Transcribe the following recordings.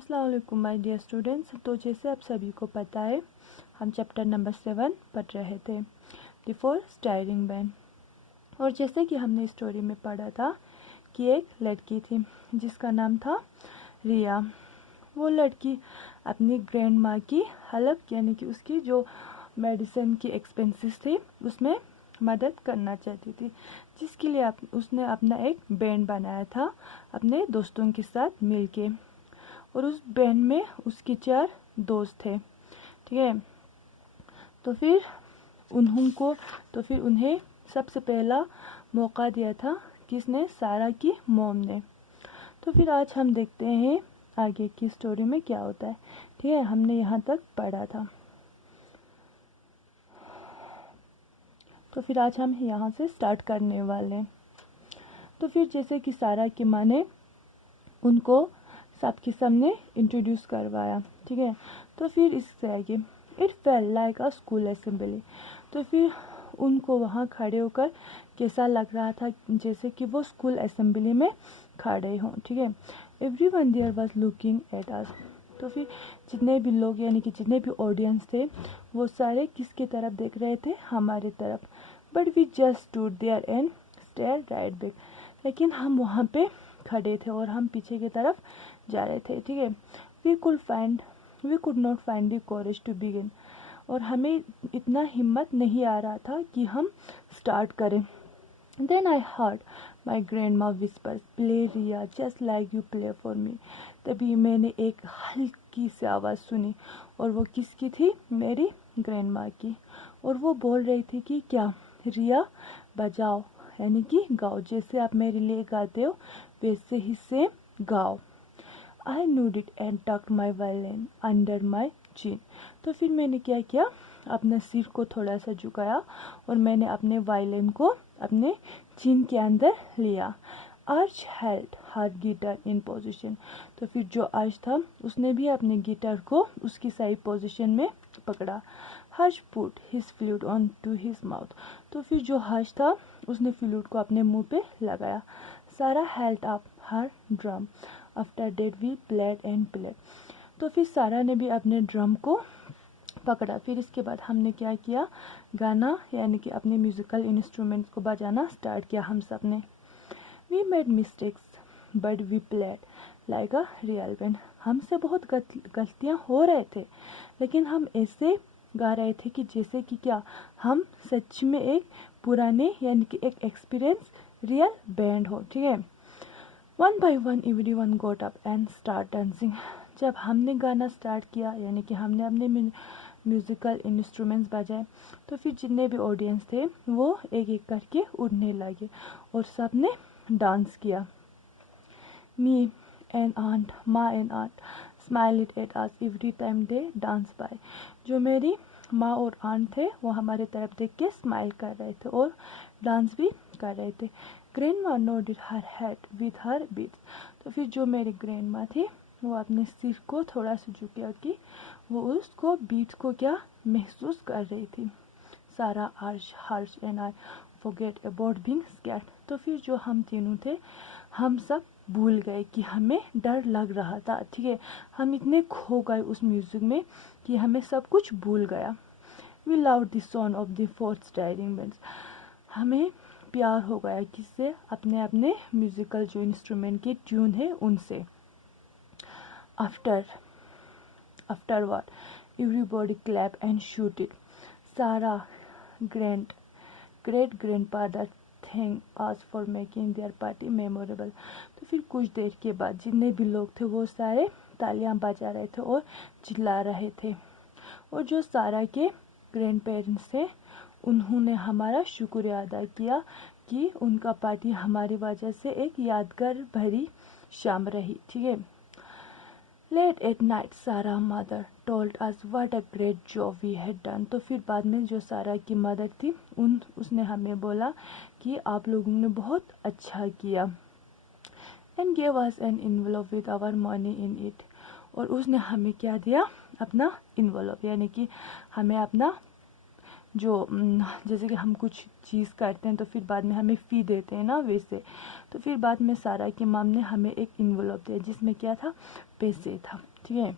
अस्सलाम वालेकुम my dear students. तो जैसे आप सभी को पता है, हम चैप्टर नंबर 7 पढ़ रहे थे, द फोर स्टायरिंग बैंड। और जैसे कि हमने स्टोरी में पढ़ा था कि एक लड़की थी जिसका नाम था रिया। वो लड़की अपनी ग्रैंड माँ की हेल्प यानी कि उसकी जो मेडिसिन की एक्सपेंसेस थे उसमें मदद करना चाहती थी, जिसके लिए उसने अपना एक बैंड बनाया था अपने दोस्तों के साथ मिलके। और उस बैंड में उसके 4 दोस्त थे, ठीक है। तो फिर उन्हें सबसे पहला मौका दिया था किसने? सारा की मॉम ने। तो फिर आज हम देखते हैं आगे की स्टोरी में क्या होता है, ठीक है। हमने यहाँ तक पढ़ा था, तो फिर आज हम यहाँ से स्टार्ट करने वाले हैं। तो फिर जैसे कि सारा की माँ ने उनको सबके सामने इंट्रोड्यूस करवाया, ठीक है। तो फिर इससे आगे it fail like a school assembly. तो फिर उनको वहाँ खड़े होकर कैसा लग रहा था, जैसे कि वो स्कूल असेंबली में खड़े हों, ठीक है। Everyone there was looking at us. तो फिर जितने भी लोग यानी कि जितने भी ऑडियंस थे वो सारे किसकी तरफ देख रहे थे? हमारे तरफ। But we just stood there and stare right back. लेकिन हम वहाँ पे खड़े थे और हम पीछे की तरफ जा रहे थे, ठीक है। We could not find the courage to begin. और हमें इतना हिम्मत नहीं आ रहा था कि हम स्टार्ट करें। Then I heard my grandma whisper, play Riya just like you play for me. तभी मैंने एक हल्की सी आवाज़ सुनी, और वो किसकी थी? मेरी ग्रैंड माँ की। और वो बोल रही थी कि क्या? रिया बजाओ, यानी कि गाओ, जैसे आप मेरे लिए गाते हो वैसे ही से गाओ। आई nodded and tucked my violin under my chin। तो फिर मैंने क्या किया? अपने सिर को थोड़ा सा झुकाया और मैंने अपने वायलिन को अपने चिन के अंदर लिया। आर्च हेल्ड हर गिटार इन पोजीशन। तो फिर जो आर्च था उसने भी अपने गिटार को उसकी सही पोजीशन में पकड़ा। Harsh put his flute on to his mouth. तो फिर जो हर्ष था उसने फ्लूट को अपने मुंह पे लगाया। Sarah held up her drum. After that we played and played. तो फिर सारा ने भी अपने ड्रम को पकड़ा। फिर इसके बाद हमने क्या किया? गाना यानी कि अपने म्यूजिकल इंस्ट्रूमेंट्स को बजाना स्टार्ट किया हम सब ने। We made mistakes but we played like a real band. हमसे बहुत गलतियाँ हो रहे थे, लेकिन हम ऐसे गा रहे थे कि जैसे कि क्या, हम सच में एक पुराने यानी कि एक एक्सपीरियंस रियल बैंड हो, ठीक है। One by one everyone got up and start dancing. जब हमने गाना स्टार्ट किया यानी कि हमने अपने म्यूज़िकल इंस्ट्रूमेंट्स बजाए, तो फिर जितने भी ऑडियंस थे वो एक एक करके उड़ने लगे और सब ने डांस किया। Me and aunt, ma and aunt smiled at us every time they dance by. जो मेरी माँ और आंट थे वो हमारे तरफ देख के स्माइल कर रहे थे और डांस भी कर रहे थे। Grandma nodded her head with her beats. तो फिर जो मेरी ग्रैंडमा थी वो अपने सिर को थोड़ा सा झुकिया कि वो उसको बीट्स को क्या महसूस कर रही थी। सारा arch Harsh and I forget about being scared. तो फिर जो हम तीनों थे हम सब भूल गए कि हमें डर लग रहा था, ठीक है। हम इतने खो गए उस म्यूजिक में कि हमें सब कुछ भूल गया। We love the song of the fourth stirring band. हमें प्यार हो गया किससे? अपने अपने म्यूजिकल जो इंस्ट्रूमेंट के ट्यून है उनसे। After what everybody clap and shouted. Sara great grandfather thank us for making their party memorable. तो फिर कुछ देर के बाद जितने भी लोग थे वो सारे तालियां बजा रहे थे और चिल्ला रहे थे। और जो सारा के ग्रैंड पेरेंट्स थे उन्होंने हमारा शुक्रिया अदा किया कि उनका पार्टी हमारी वजह से एक यादगार भरी शाम रही, ठीक है। Late at night Sarah mother told us what a great job we had done. तो फिर बाद में जो सारा की मदर थी उसने हमें बोला कि आप लोगों ने बहुत अच्छा किया। And gave us an envelope with our money in it. और उसने हमें क्या दिया? अपना इन्वेलप, यानी कि हमें अपना जो जैसे कि हम कुछ चीज़ करते हैं तो फिर बाद में हमें फ़ी देते हैं ना, वैसे। तो फिर बाद में सारा की मॉम ने हमें एक इन्वेलप दिया जिसमें क्या था, पैसे था, ठीक है।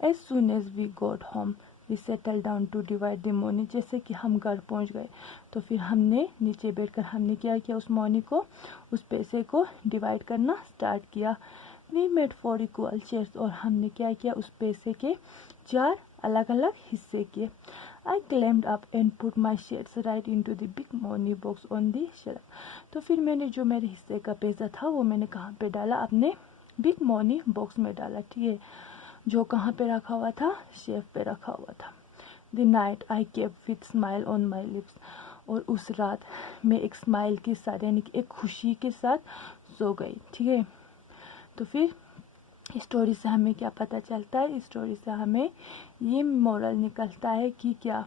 As soon as we got home we settled down to divide the money. जैसे कि हम घर पहुंच गए तो फिर हमने नीचे बैठकर हमने क्या किया, उस मनी को, उस पैसे को डिवाइड करना स्टार्ट किया। वी मेड 4 इक्वल शेयर्स, और हमने क्या किया, उस पैसे के 4 अलग अलग हिस्से किए। I climbed up and put my shares right in to the big money box on the shelf. तो फिर मैंने जो मेरे हिस्से का पैसा था वो मैंने कहाँ पे डाला, अपने बिग मनी बॉक्स में डाला, ठीक है, जो कहाँ पे रखा हुआ था, शेल्फ पे रखा हुआ था। The night I kept with smile on my lips, और उस रात मैं एक स्माइल के साथ, यानी कि एक खुशी के साथ सो गई, ठीक है। तो फिर स्टोरी से हमें क्या पता चलता है, स्टोरी से हमें ये मोरल निकलता है कि क्या,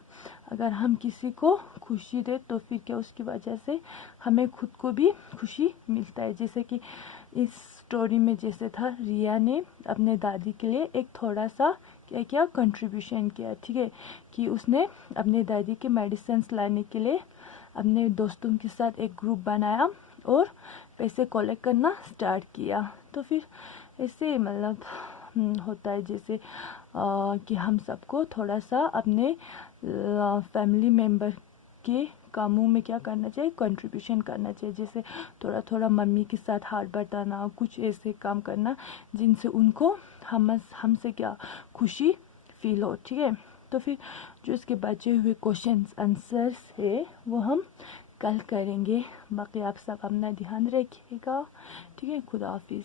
अगर हम किसी को खुशी दे तो फिर क्या उसकी वजह से हमें खुद को भी खुशी मिलता है। जैसे कि इस स्टोरी में जैसे था, रिया ने अपने दादी के लिए एक थोड़ा सा क्या किया, कंट्रीब्यूशन किया, ठीक है, कि उसने अपने दादी के मेडिसिन लाने के लिए अपने दोस्तों के साथ एक ग्रुप बनाया और पैसे कलेक्ट करना स्टार्ट किया। तो फिर ऐसे मतलब होता है जैसे कि हम सबको थोड़ा सा अपने फैमिली मेम्बर के कामों में क्या करना चाहिए, कंट्रीब्यूशन करना चाहिए। जैसे थोड़ा थोड़ा मम्मी के साथ हाथ बटाना, कुछ ऐसे काम करना जिनसे उनको हमसे क्या खुशी फील हो, ठीक है। तो फिर जो इसके बचे हुए क्वेश्चंस आंसर्स है वो हम कल करेंगे। बाकी आप सब अपना ध्यान रखिएगा, ठीक है। खुदा हाफिज़।